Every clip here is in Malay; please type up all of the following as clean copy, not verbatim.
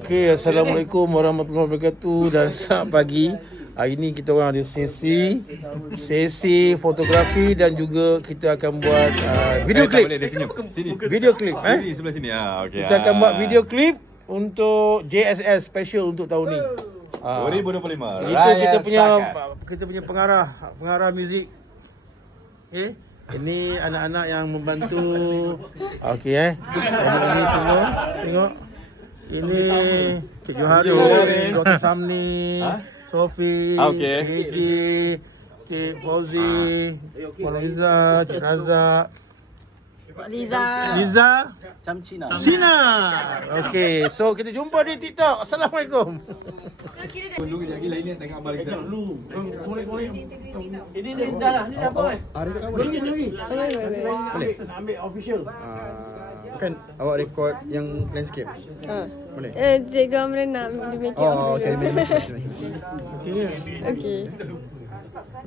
Okay, Assalamualaikum warahmatullahi wabarakatuh dan selamat pagi. Hari ini kita orang ada sesi fotografi dan juga kita akan buat video klip. Video klip, Sini sebelah sini. Okay. Kita akan buat video klip untuk JSS special untuk tahun ni. 2025. Itu kita punya pengarah muzik. Okay. Ini anak-anak yang membantu. Okey ini semua tengok. Ini Cik Johari, Dr. Samni, Sofi, Niki, Cik Fauzi, Puan Liza, Cik Razak, Liza, Sina. Okey, so kita jumpa di TikTok. Assalamualaikum. Dulu lagi lain ni tengok abang kita. Ini dah lah, ni dah apa? Hari tu kamu Lagi. Boleh. Nak ambil official. Kan awak rekod yang landscape. Boleh. Cikgu Amran nak di make up. Oh, okey. Okey.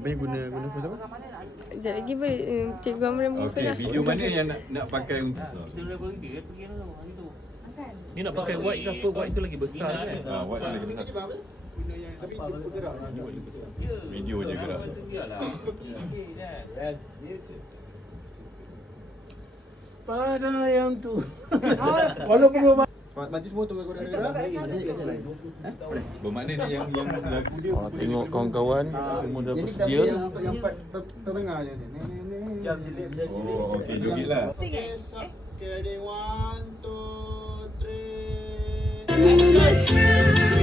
Banyak guna pose apa? Sekejap lagi boleh Cikgu Amran buka dah. Video mana yang nak pakai untuk Ni nak pakai white ke apa? White tu lagi besar kan? white lagi besar. Guna yang tapi dia bergerak. Video je gerak. Pada yang tu. Walaupun belum Mati semua tu kau dah gerak. Ini kasi lain. Boleh. Bermakna ni yang lagu dia. tengok kawan-kawan semua dah Yang ni bersedia. yang terdengar je ni. Oh, okey joget lah. Okay, ready 1 2 3.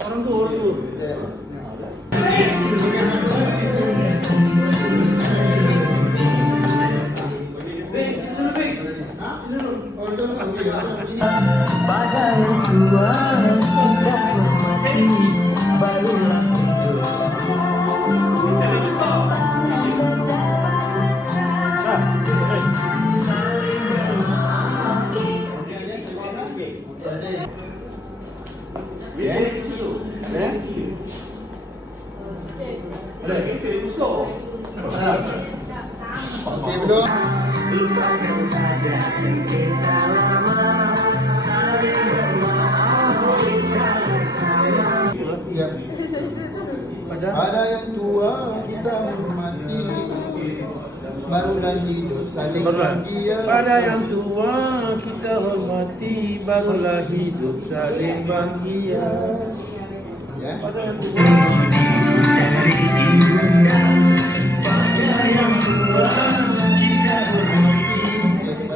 Orang tu. Pada yang tua kita hormati barulah Okey, belum. lupakan saja sengketa lama saling bermaaf kita bersama. Pada yang tua kita hormati, barulah hidup saling bahagia. Pada yang tua kita hormati, barulah hidup saling bahagia. Ya. Pada yang tua. Pada yang tua kita hormati, kita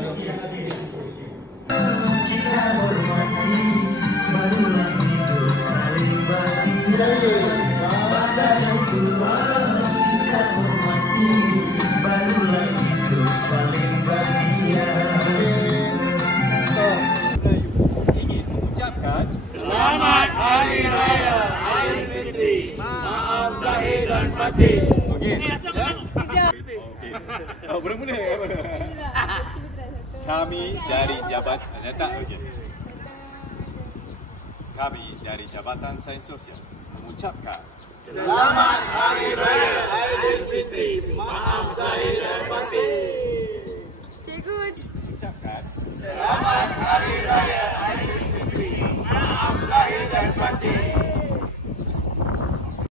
hormati, barulah hidup saling bahagia. Pada yang tua kita hormati, barulah hidup saling bahagia. Ingin mengucapkan Selamat Hari Raya Aidilfitri. Maaf zahir dan batin. okey. Oh, mula-mula apa? Kami dari Jabatan Sains Sosial mengucapkan Selamat Hari Raya Aidilfitri. Maaf zahir dan batin.